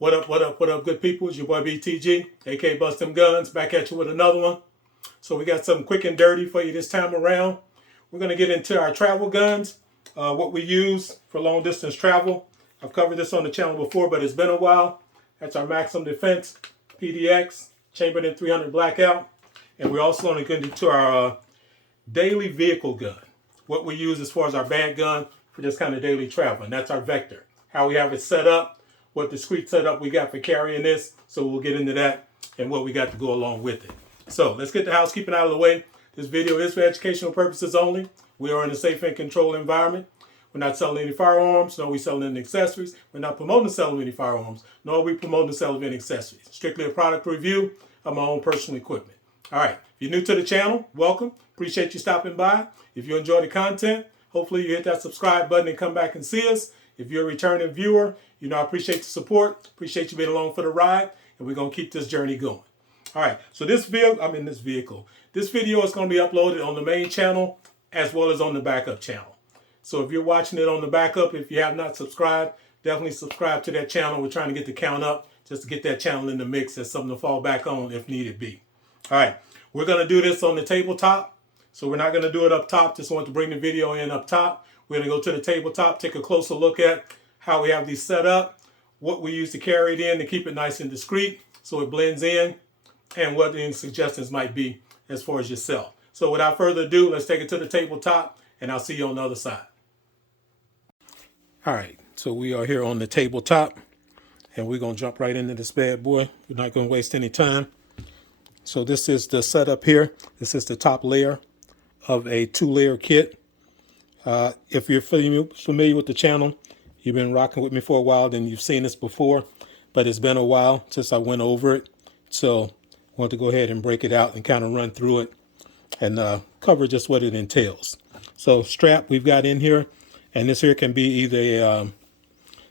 What up, what up, what up, good people? It's your boy BTG, aka Bust Them Guns, back at you with another one. So we got something quick and dirty for you this time around. We're going to get into our travel guns, what we use for long distance travel. I've covered this on the channel before, but it's been a while. That's our Maxim Defense PDX, chambered in 300 blackout. And we're also going to get into our daily vehicle gun, what we use as far as our bag gun for this kind of daily travel. And that's our Vector, how we have it set up, what discrete setup we got for carrying this. So we'll get into that and what we got to go along with it. So let's get the housekeeping out of the way. This video is for educational purposes only. We are in a safe and controlled environment. We're not selling any firearms, nor are we selling any accessories. We're not promoting the sale of any firearms, nor are we promoting the sale of any accessories. Strictly a product review of my own personal equipment. All right, if you're new to the channel, welcome. Appreciate you stopping by. If you enjoy the content, hopefully you hit that subscribe button and come back and see us. If you're a returning viewer, I appreciate the support. Appreciate you being along for the ride, and we're going to keep this journey going. All right, so this video is going to be uploaded on the main channel as well as on the backup channel. So if you're watching it on the backup, if you have not subscribed, definitely subscribe to that channel. We're trying to get the count up just to get that channel in the mix as something to fall back on if needed be. All right, we're going to do this on the tabletop. So we're not going to do it up top. Just want to bring the video in up top. We're going to go to the tabletop, take a closer look at how we have these set up, what we use to carry it in to keep it nice and discreet so it blends in, and what any suggestions might be as far as yourself. So without further ado, let's take it to the tabletop, and I'll see you on the other side. All right, so we are here on the tabletop, and we're going to jump right into this bad boy. We're not going to waste any time. So this is the setup here. This is the top layer of a 2-layer kit. If you're familiar with the channel, you've been rocking with me for a while, then you've seen this before, but it's been a while since I went over it. So I want to go ahead and break it out and kind of run through it and cover just what it entails. So strap we've got in here, and this here can be either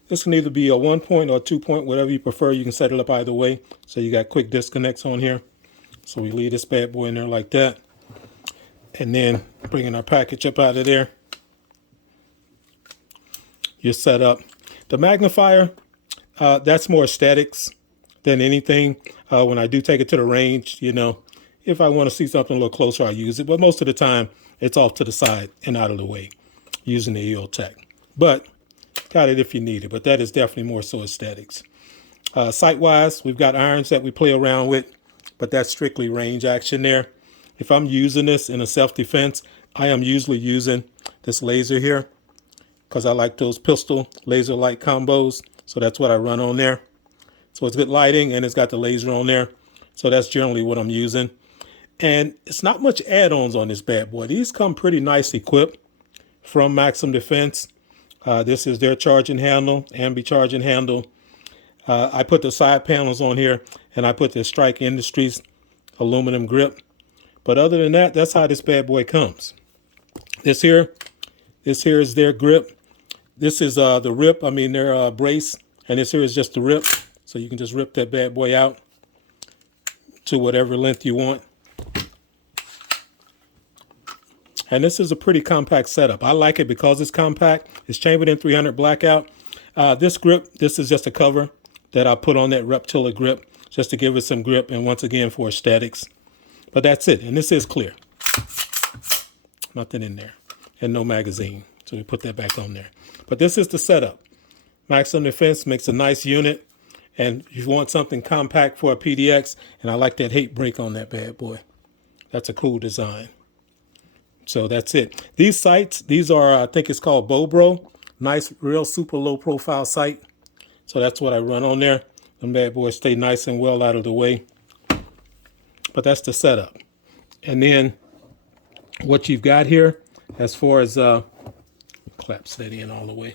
this can either be a 1-point or 2-point, whatever you prefer. You can set it up either way. So you got quick disconnects on here. So we leave this bad boy in there like that. And then bringing our package up out of there. You're set up. The magnifier, that's more aesthetics than anything. When I do take it to the range, if I want to see something a little closer, I use it. But most of the time, it's off to the side and out of the way using the EOTech. But got it if you need it. But that is definitely more so aesthetics. Sight-wise, we've got irons that we play around with, but that's strictly range action there. If I'm using this in a self-defense, I am usually using this laser here because I like those pistol laser light combos. So that's what I run on there. So it's good lighting and it's got the laser on there. So that's generally what I'm using. And it's not much add-ons on this bad boy. These come pretty nice equipped from Maxim Defense. This is their charging handle, ambi charging handle. I put the side panels on here and I put the Strike Industries aluminum grip. But other than that, that's how this bad boy comes. This here is their grip. This is the rip, their brace, and this here is just the rip. So you can just rip that bad boy out to whatever length you want. And this is a pretty compact setup. I like it because it's compact. It's chambered in 300 blackout. This grip, this is just a cover that I put on that Reptilla grip just to give it some grip and once again for aesthetics. But that's it. And this is clear. Nothing in there. And no magazine. So we put that back on there. But this is the setup. Maxim Defense makes a nice unit. And if you want something compact for a PDX, and I like that hate break on that bad boy. That's a cool design. So that's it. These sights, these are, I think it's called Bobro. Nice, real super low profile sight. So that's what I run on there. Them bad boys stay nice and well out of the way. But that's the setup. And then what you've got here, as far as, collapse that in all the way.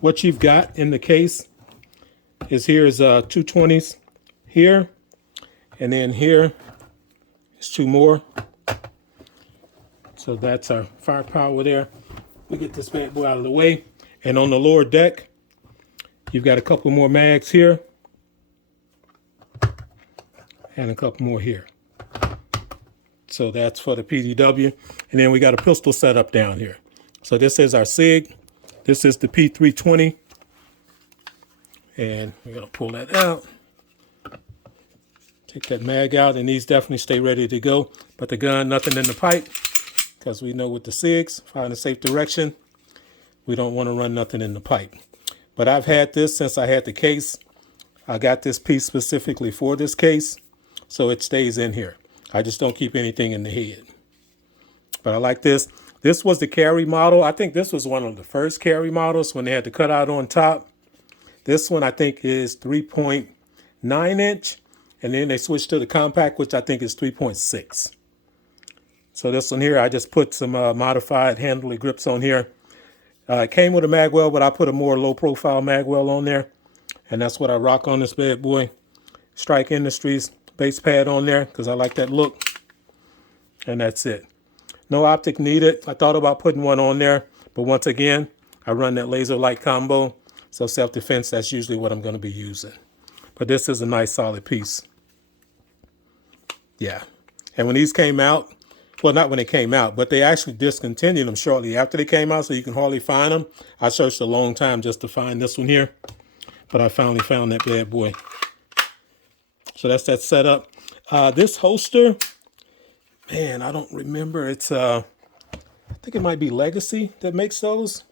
What you've got in the case is here's 220s here. And then here is 2 more. So that's our firepower there. We get this bad boy out of the way. And on the lower deck, you've got a couple more mags here. And a couple more here. So that's for the PDW. And then we got a pistol setup down here. So this is our SIG. This is the P320. And we're going to pull that out. Take that mag out, and these definitely stay ready to go. But the gun, nothing in the pipe, because we know with the SIGs, find a safe direction, we don't want to run nothing in the pipe. But I've had this since I had the case. I got this piece specifically for this case, so it stays in here. I just don't keep anything in the head. But I like this. This was the carry model. I think this was one of the first carry models when they had the cutout on top. This one I think is 3.9 inch. And then they switched to the compact, which I think is 3.6. So this one here, I just put some modified handle grips on here. It came with a magwell, but I put a more low profile magwell on there. And that's what I rock on this bad boy. Strike Industries base pad on there because I like that look. And that's it. No optic needed. I thought about putting one on there, but once again, I run that laser light combo. So self-defense, that's usually what I'm going to be using. But this is a nice solid piece. Yeah. And when these came out, well, not when they came out, but they actually discontinued them shortly after they came out, so you can hardly find them. I searched a long time just to find this one here, but I finally found that bad boy. So that's that setup. This holster, man, I don't remember. It's, I think it might be Legacy that makes those,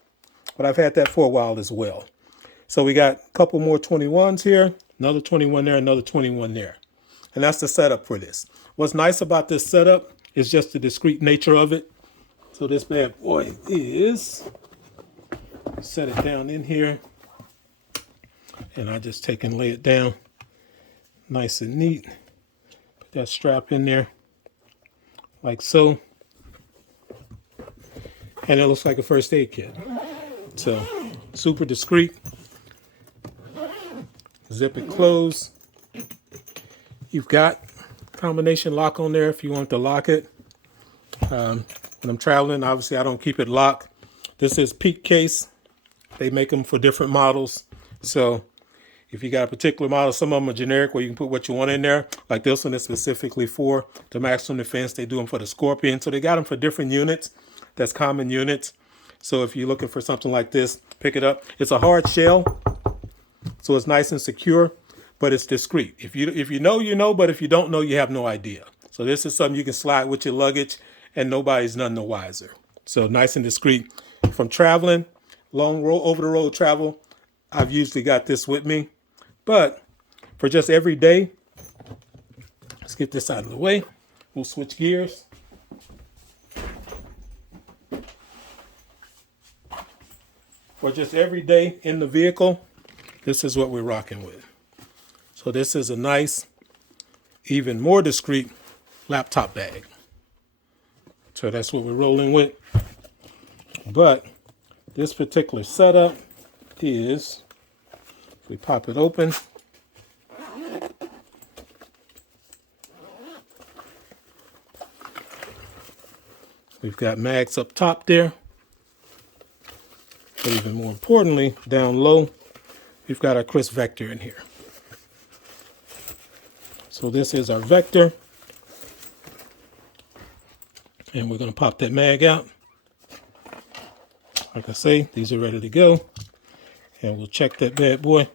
but I've had that for a while as well. So we got a couple more 21s here, another 21 there, another 21 there. And that's the setup for this. What's nice about this setup is just the discreet nature of it. So this bad boy is, set it down in here, and I just take and lay it down nice and neat. Put that strap in there like so. And it looks like a first aid kit. So super discreet. Zip it closed. You've got combination lock on there if you want to lock it. When I'm traveling, obviously I don't keep it locked. This is Peak case. They make them for different models. So if you got a particular model, some of them are generic where you can put what you want in there. Like this one is specifically for the Maximum Defense. They do them for the Scorpion. So they got them for different units. That's common units. So if you're looking for something like this, pick it up. It's a hard shell, so it's nice and secure, but it's discreet. If you know, you know, but if you don't know, you have no idea. So this is something you can slide with your luggage, and nobody's none the wiser. So nice and discreet. From traveling, long road, over the road travel, I've usually got this with me. But for just every day, let's get this out of the way. We'll switch gears. For just every day in the vehicle, this is what we're rocking with. So this is a nice, even more discreet laptop bag. So that's what we're rolling with. But this particular setup is, if we pop it open, we've got mags up top there. But even more importantly, down low, we've got our Kriss Vector in here. So this is our Vector. And we're going to pop that mag out. Like I say, these are ready to go. And we'll check that bad boy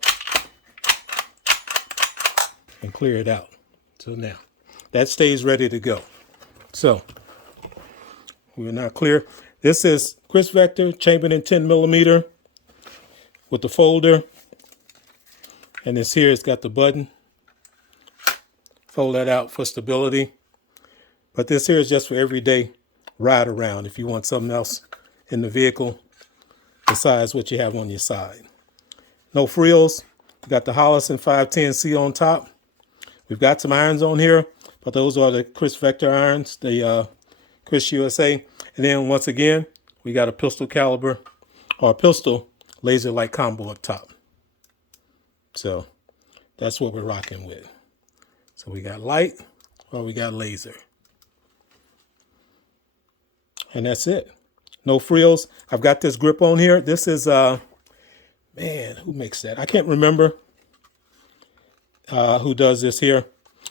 and clear it out. So now, that stays ready to go. So, we're now clear. This is Kriss Vector, chambered in 10mm with the folder. And this here has got the button. Fold that out for stability. But this here is just for everyday ride around if you want something else in the vehicle besides what you have on your side. No frills. We got the Hollison 510C on top. We've got some irons on here, but those are the Kriss Vector irons, the Kriss USA. And then once again, we got a pistol caliber or pistol laser light combo up top. So that's what we're rocking with. So we got light or we got laser. And that's it. No frills. I've got this grip on here. This is, man, who makes that? I can't remember who does this here.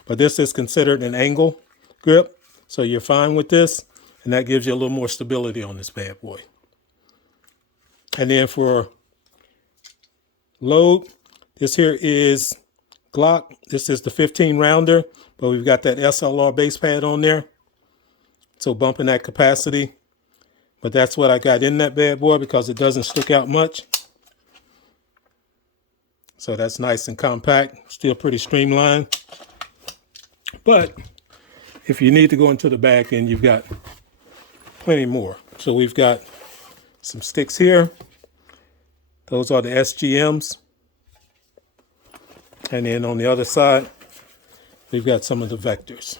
But this is considered an angle grip. So you're fine with this. And that gives you a little more stability on this bad boy. And then for load, This here is Glock. This is the 15 rounder, but we've got that SLR base pad on there. So bumping that capacity. But that's what I got in that bad boy because it doesn't stick out much. So that's nice and compact, still pretty streamlined. But if you need to go into the back, then you've got plenty more. So we've got some sticks here. Those are the SGMs. And then on the other side, we've got some of the Vectors.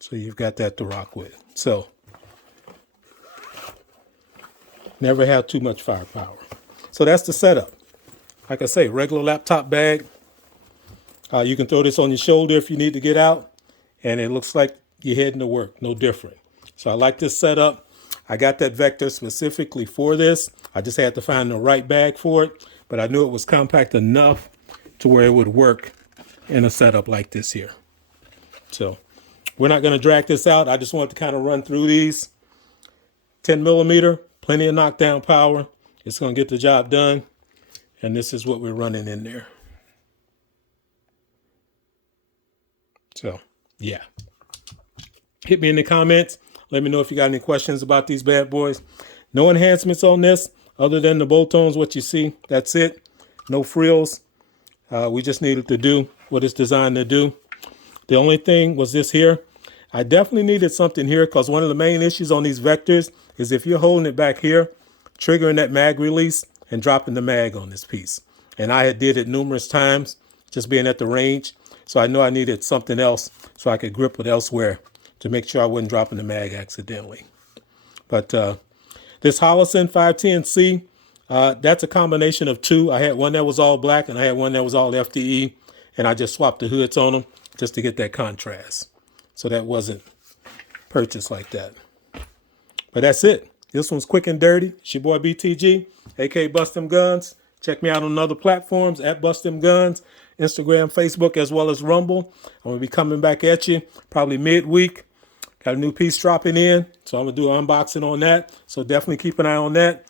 So you've got that to rock with. So never have too much firepower. So that's the setup. Like I say, regular laptop bag. You can throw this on your shoulder if you need to get out. And it looks like you're heading to work. No different. So I like this setup. I got that Vector specifically for this. I just had to find the right bag for it. But I knew it was compact enough to where it would work in a setup like this here. So we're not going to drag this out. I just wanted to kind of run through these. 10 millimeter, plenty of knockdown power. It's going to get the job done. And this is what we're running in there. So, yeah. Hit me in the comments. Let me know if you got any questions about these bad boys. No enhancements on this other than the bolt-ons, what you see. That's it. No frills. We just needed to do what it's designed to do. The only thing was this here. I definitely needed something here because one of the main issues on these Vectors is if you're holding it back here, triggering that mag release and dropping the mag on this piece. And I had did it numerous times, just being at the range. So I know I needed something else so I could grip it elsewhere to make sure I wasn't dropping the mag accidentally. But this Holosun 510C, that's a combination of two. I had one that was all black and I had one that was all FDE. And I just swapped the hoods on them just to get that contrast. So that wasn't purchased like that. But that's it. This one's quick and dirty. It's your boy BTG, aka Bust Them Guns. Check me out on other platforms at Bust Them Guns, Instagram, Facebook, as well as Rumble. I'm going to be coming back at you probably midweek. Got a new piece dropping in, so I'm going to do an unboxing on that. So definitely keep an eye on that.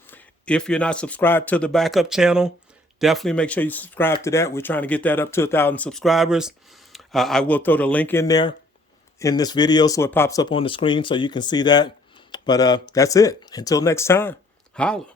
If you're not subscribed to the backup channel, definitely make sure you subscribe to that. We're trying to get that up to 1,000 subscribers. I will throw the link in there in this video so it pops up on the screen so you can see that. But that's it. Until next time, holla.